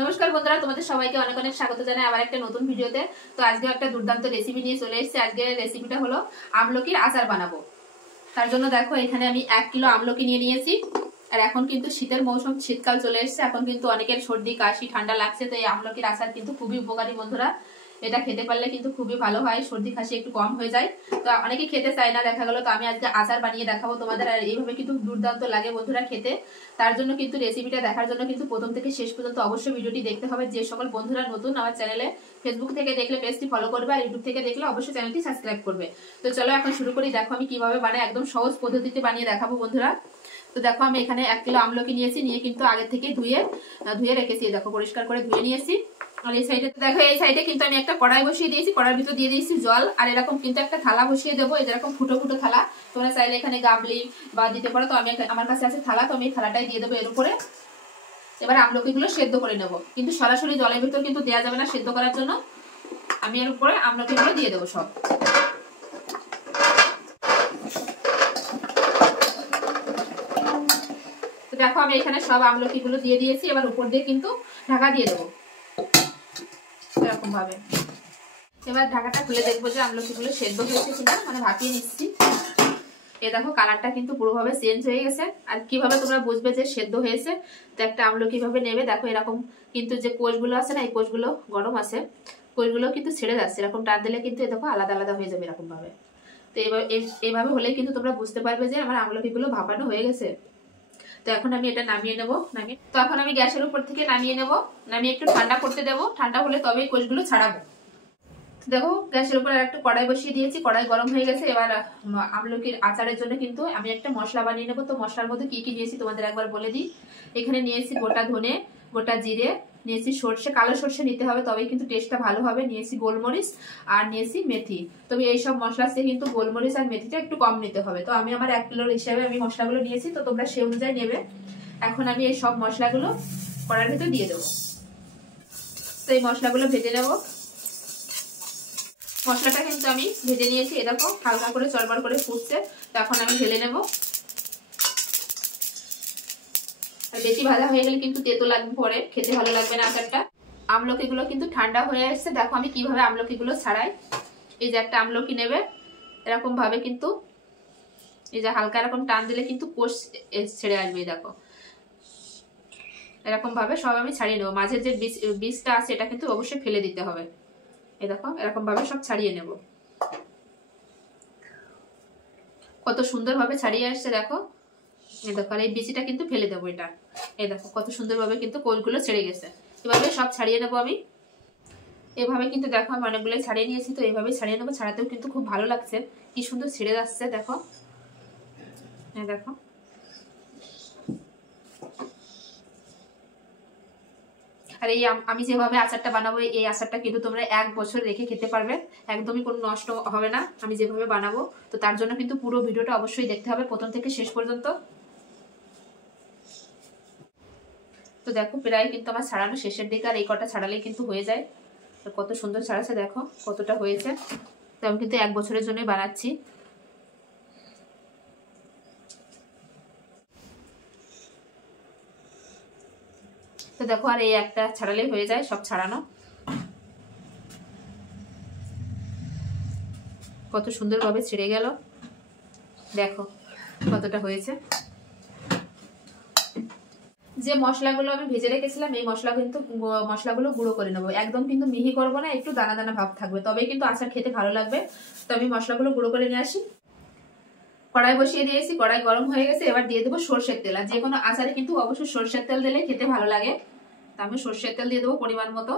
নমস্কার বন্ধুরা, তোমাদের সবাইকে অনেক অনেক স্বাগত জানাই আবার একটা নতুন ভিডিওতে। তো আজকে একটা দুর্দান্ত রেসিপি নিয়ে চলে এসেছি। আজকে রেসিপিটা হলো আমলকির আচার বানাবো। তার জন্য দেখো এখানে আমি 1 কিলো আমলকি নিয়ে নিয়েছি। আর এখন কিন্তু শীতের মৌসুম, শীতকাল চলে এসেছে। এখন কিন্তু অনেকের সর্দি কাশি ঠান্ডা লাগছে, তো এই আমলকির আচার কিন্তু খুবই উপকারী বন্ধুরা। এটা খেতে পারলে কিন্তু খুবই ভালো হয়, সর্দি কাশি একটু কম হয়ে যায়। তো অনেকে খেতে চায় না দেখা গেলো, তো আমি আজকে আচার বানিয়ে দেখাবো তোমাদের। আর এইভাবে কিন্তু দুর্দান্ত লাগে বন্ধুরা খেতে। তার জন্য কিন্তু রেসিপিটা দেখার জন্য কিন্তু প্রথম থেকে শেষ পর্যন্ত অবশ্যই ভিডিওটি দেখতে হবে। যে সকল বন্ধুরা নতুন আমার চ্যানেলে, ফেসবুক থেকে দেখলে পেজটি ফলো করবে, আর ইউটিউব থেকে দেখলে অবশ্যই চ্যানেলটি সাবস্ক্রাইব করবে। তো চলো এখন শুরু করি। দেখো আমি কিভাবে বানাই, একদম সহজ পদ্ধতিতে বানিয়ে দেখাবো বন্ধুরা। তো দেখো আমি এখানে 1 কিলো আমলকি নিয়েছি, নিয়ে কিন্তু আগে থেকে ধুয়ে রেখেছি। দেখো পরিষ্কার করে ধুয়ে নিয়েছি। আর এই সাইডে দেখো, এই সাইডে কিন্তু আমি একটা কড়াই বসিয়ে দিয়েছি, কড়াইর ভিতর দিয়ে দিয়েছি জল। আর এরকম কিন্তু একটা থালা বসিয়ে দেবো, এরকম ফুটো ফুটো থালা। তোমরা চাইলে এখানে গাবলি বা দিতে পারো, তো আমি আমার কাছে আছে থালা, তো আমি এই থালাটাই দিয়ে দেবো এর উপরে। এবার আমলকিগুলো সেদ্ধ করে নেব, কিন্তু সরাসরি জলের ভিতর কিন্তু দেওয়া যাবে না সেদ্ধ করার জন্য। আমি এর উপরে আমলকিগুলো দিয়ে দেবো সব। তো দেখো আমি এখানে সব আমলকিগুলো দিয়ে দিয়েছি। এবার উপর দিয়ে কিন্তু ঢাকা দিয়ে দেবো এরকম ভাবে। এবার ঢাকাটা খুলে দেখবো যে আমলকিগুলো সেদ্ধ হয়েছে কিনা, মানে ভাপিয়ে নিচ্ছি। এই দেখো কালারটা কিন্তু পুরোভাবে চেঞ্জ হয়ে গেছে। আর কিভাবে তোমরা বুঝবে যে সেদ্ধ হয়েছে, তো একটা আমলকি কিভাবে নেবে, দেখো এরকম কিন্তু যে কোষগুলো আছে না, এই কোষগুলো গরম আছে, কোষগুলো কিন্তু ছেড়ে যাচ্ছে। এরকম টান দিলে কিন্তু দেখো আলাদা আলাদা হয়ে যাবে এরকম ভাবে। তো এইভাবে হলেই কিন্তু তোমরা বুঝতে পারবে যে আমার আমলকিগুলো ভাপানো হয়ে গেছে। তো এখন আমি এটা নামিয়ে নেবো। তো এখন আমি গ্যাসের উপর থেকে নামিয়ে নেবো, নামিয়ে একটু ঠান্ডা করতে দেবো। ঠান্ডা হলে তবেই কোষগুলো ছাড়াবো। দেখো গ্যাসের উপর একটা কড়াই বসিয়ে দিয়েছি, কড়াই গরম হয়ে গেছে। এবার আমলকির আচারের জন্য কিন্তু আমি একটা মশলা বানিয়ে নেবো। তো মশলার মধ্যে কি কি নিয়েছি তোমাদের একবার বলে দিই। এখানে নিয়েছি গোটা ধনে, গোটা জিরে, নিয়েছি সর্ষে, কালো সর্ষে নিতে হবে তবেই কিন্তু টেস্টটা ভালো হবে, নিয়েছি গোলমরিচ, আর নিয়েছি মেথি। তবে এইসব মশলা থেকে কিন্তু গোলমরিচ আর মেথিটা একটু কম নিতে হবে। তো আমি আমার 1 কিলোর হিসাবে আমি মশলাগুলো নিয়েছি, তো তোমরা সেই অনুযায়ী নেবে। এখন আমি এই সব মশলাগুলো কড়াইর ভিতর দিয়ে দেবো। তো এই মশলাগুলো ভেজে নেবো। মশলাটা কিন্তু আমি ভেজে নিয়েছি, এ দেখো হালকা করে চড়বড় করে ফুটছে। তো এখন আমি ঢেলে নেব। আর বেশি ভাজা হয়ে গেলে কিন্তু তেতো লাগবে, পরে খেতে ভালো লাগবে না আচারটা। আমলকিগুলো কিন্তু ঠান্ডা হয়ে আসছে। দেখো আমি কিভাবে আমলকিগুলো ছাড়াই। এই যে একটা আমলকি নেবে, এরকম ভাবে কিন্তু এই যে হালকা এরকম টান দিলে কিন্তু কোষ ছেড়ে আসবে। দেখো এরকম ভাবে সব আমি ছাড়িয়ে নেবো। মাঝের যে বীজটা আছে এটা কিন্তু অবশ্যই ফেলে দিতে হবে। এই দেখো এরকম ভাবে সব ছাড়িয়ে নেব। কত সুন্দরভাবে ছাড়িয়ে আসছে দেখো। এই দেখো, আর এই বিচিটা কিন্তু ফেলে দেবো এটা। এই দেখো কত সুন্দরভাবে কিন্তু কোষগুলো ছেড়ে গেছে। এভাবে সব ছাড়িয়ে নেবো আমি। এভাবে কিন্তু দেখো আমি অনেকগুলো ছাড়িয়ে নিয়েছি, তো এইভাবে ছাড়িয়ে নেবো। ছাড়াতেও কিন্তু খুব ভালো লাগছে, কি সুন্দর ছেড়ে যাচ্ছে দেখো। হ্যাঁ দেখো, আর এই আমি যেভাবে আচারটা বানাবো, এই আচারটা কিন্তু তোমরা 1 বছর রেখে খেতে পারবে, একদমই কোনো নষ্ট হবে না আমি যেভাবে বানাবো। তো তার জন্য কিন্তু পুরো ভিডিওটা অবশ্যই দেখতে হবে প্রথম থেকে শেষ পর্যন্ত। তো দেখো প্রায় কিন্তু আমার ছাড়ানো শেষের দিকে, আর এই কটা ছাড়ালেই কিন্তু হয়ে যায়। তো কত সুন্দর ছাড়াচ্ছে দেখো কতটা হয়েছে। তো আমি কিন্তু 1 বছরের জন্যই বানাচ্ছি। তো দেখো আর এই একটা ছাড়ালেই হয়ে যায় সব ছাড়ানো। কত সুন্দরভাবে ছেড়ে গেল, দেখো কতটা হয়েছে। যে মশলাগুলো আমি ভেজে রেখেছিলাম, এই মশলাগুলো গুঁড়ো করে নেবো। একদম কিন্তু মিহি করবো না, একটু দানা দানা ভাব থাকবে, তবেই কিন্তু আচার খেতে ভালো লাগবে। তো আমি মশলাগুলো গুঁড়ো করে নিয়ে আসি। কড়াই বসিয়ে দিয়েছি, কড়াই গরম হয়ে গেছে। এবার দিয়ে দেবো সর্ষের তেল। আর যে কোনো আচারে কিন্তু অবশ্যই সর্ষের তেল দিলে খেতে ভালো লাগে। তো আমি সর্ষের তেল দিয়ে দেবো পরিমাণ মতো।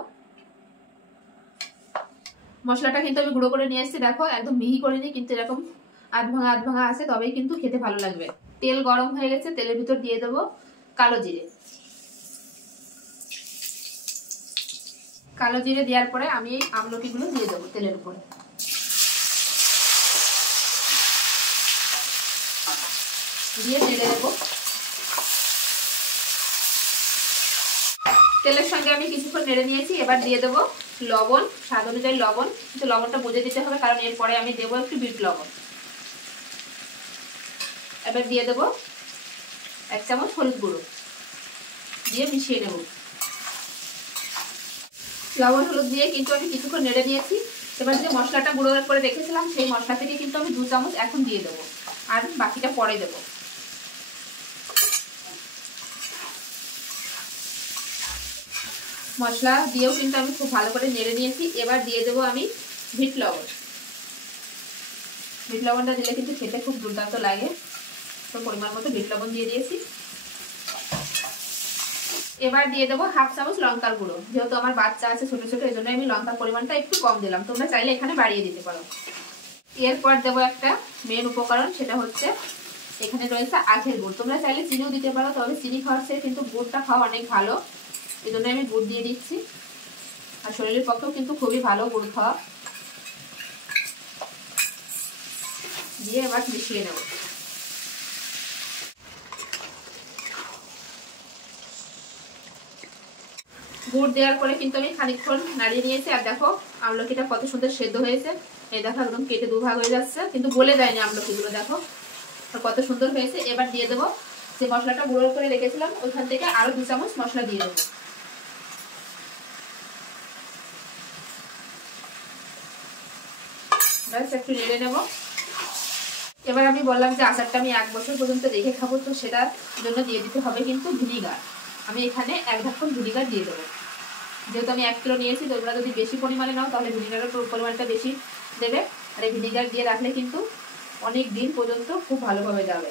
মশলাটা কিন্তু আমি গুঁড়ো করে নিয়ে এসেছি, দেখো একদম মিহি করিনি, কিন্তু এরকম আধ ভাঙা আছে, তবেই কিন্তু খেতে ভালো লাগবে। তেল গরম হয়ে গেছে, তেলের ভিতর দিয়ে দেবো কালো জিরে। কালো জিরে দেওয়ার পরে আমি এই আমলকিগুলো দিয়ে দেবো তেলের উপরে। দিয়ে নেড়ে দেবো। তেলের সঙ্গে আমি কিছুক্ষণ নেড়ে নিয়েছি। এবার দিয়ে দেবো লবণ, স্বাদ অনুযায়ী লবণ, কিন্তু লবণটা বুঝে দিতে হবে, কারণ এরপরে আমি দেবো একটু বিট লবণ। এবার দিয়ে দেবো 1 চামচ হলুদ গুঁড়ো, দিয়ে মিশিয়ে নেব। লবণ হলুদ দিয়ে কিন্তু আমি কিছুক্ষণ নেড়ে নিয়েছি। এবার যে মশলাটা গুঁড়ো করে রেখেছিলাম সেই মশলা থেকে কিন্তু আমি 2 চামচ এখন দিয়ে দেবো, আর বাকিটা পরে দেবো। মশলা দিয়েও কিন্তু আমি খুব ভালো করে নেড়ে নিয়েছি। এবার দিয়ে দেবো আমি বিট লবণ। বিট লবণটা দিলে কিন্তু খেতে খুব দুর্দান্ত লাগে। তো পরিমাণ মতো বিট লবণ দিয়ে দিয়েছি। এবার দিয়ে দেবো 1/2 চামচ লঙ্কার গুঁড়ো। যেহেতু আমার বাচ্চা আছে ছোট ছোট, এই জন্য আমি লঙ্কার পরিমাণটা একটু কম দিলাম, তোমরা চাইলে এখানে বাড়িয়ে দিতে পারো। এরপর দেবো একটা মেন উপকরণ, সেটা হচ্ছে এখানে রয়েছে আখের গুড়। তোমরা চাইলে চিনিও দিতে পারো, তবে চিনি খাওয়ার চেয়ে কিন্তু গুড়টা খাওয়া অনেক ভালো, এই জন্য আমি গুড় দিয়ে দিচ্ছি। আর শরীরের পক্ষেও কিন্তু খুবই ভালো গুড় খাওয়া। দিয়ে এবার মিশিয়ে নেব। গুড় দেওয়ার পরে কিন্তু আমি খানিকক্ষণ নাড়িয়ে নিয়েছি। আর দেখো আমলকিটা কত সুন্দর সেদ্ধ হয়েছে। এই দেখো একদম কেটে দুভাগ হয়ে যাচ্ছে, কিন্তু গলে যায়নি আমলকিগুলো, দেখো কত সুন্দর হয়েছে। এবার দিয়ে দেবো যে মশলাটা গুঁড়ো করে রেখেছিলাম, ওইখান থেকে আরো 2 চামচ মশলা দিয়ে দেবো। ব্যাস একটু নেড়ে নেব। এবার আমি বললাম যে আচারটা আমি 1 বছর পর্যন্ত রেখে খাবো, তো সেটার জন্য দিয়ে দিতে হবে কিন্তু ভিনিগার। আমি এখানে 1 ঢাকন ভিনিগার দিয়ে দেবো। যেহেতু আমি 1 কিলো নিয়েছি, তোমরা যদি বেশি পরিমাণে নাও তাহলে ভিনিগারের পরিমাণটা বেশি দেবে। আর এই ভিনিগার দিয়ে রাখলে কিন্তু অনেক দিন পর্যন্ত খুব ভালোভাবে যাবে।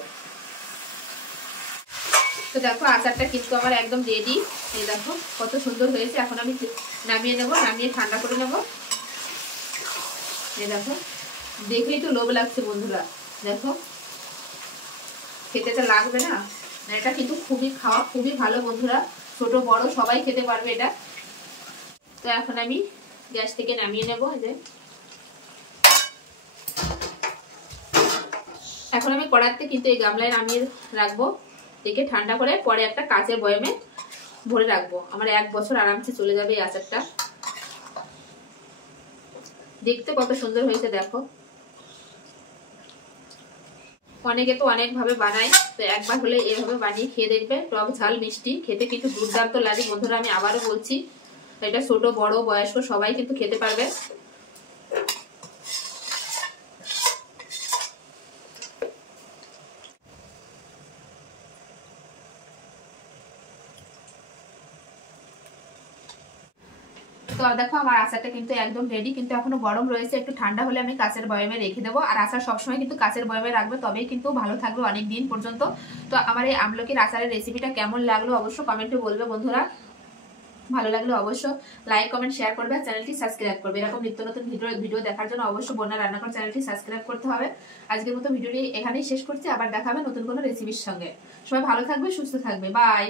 তো দেখো আচারটা কিন্তু আমার একদম রেডি। এই দেখো কত সুন্দর হয়েছে। এখন আমি নামিয়ে নেব, নামিয়ে ঠান্ডা করে নেব। এই দেখো দেখলেই তো লোভ লাগছে বন্ধুরা, দেখো খেতে তো লাগবে না? এটা কিন্তু খাওয়া খুবই ভালো বন্ধুরা, ছোট বড় সবাই খেতে পারবে এটা। তো এখন আমি গ্যাস থেকে নামিয়ে নেব। এখন আমি কড়াইতে কিন্তু এই গামলায় নামিয়ে রাখবো, রেখে ঠান্ডা করে পরে একটা কাচের বয়ামে ভরে রাখবো। আমার 1 বছর আরামসে চলে যাবে এই আচারটা। দেখতে কত সুন্দর হয়েছে দেখো। অনেকে তো অনেক ভাবে বানায়, তো একবার হলে এভাবে বানিয়ে খেয়ে দেখবে। টক ঝাল মিষ্টি খেতে কিন্তু দুর্দান্ত লাগে বন্ধুরা। আমি আবারও বলছি, এটা ছোট বড় বয়স্ক সবাই কিন্তু খেতে পারবে। তো দেখো আমার আচারটা কিন্তু একদম রেডি, কিন্তু এখনো গরম রয়েছে। একটু ঠান্ডা হলে আমি কাচের বয়ামে রেখে দেবো। আর আচার সবসময় কিন্তু কাচের বয়ামে রাখবে, তবেই কিন্তু ভালো থাকবে অনেক দিন পর্যন্ত। তো আমার এই আমলকির আচারের রেসিপিটা কেমন লাগলো অবশ্যই কমেন্টে বলবে বন্ধুরা। ভালো লাগলে অবশ্যই লাইক কমেন্ট শেয়ার করবে, আর চ্যানেলটি সাবস্ক্রাইব করবে। এরকম নিত্য নতুন ভিডিও দেখার জন্য অবশ্যই বন্যা রান্নাঘর চ্যানেলটি সাবস্ক্রাইব করতে হবে। আজকের মতো ভিডিওটি এখানেই শেষ করছি, আবার দেখাবে নতুন কোনো রেসিপির সঙ্গে। সবাই ভালো থাকবে, সুস্থ থাকবে, বাই।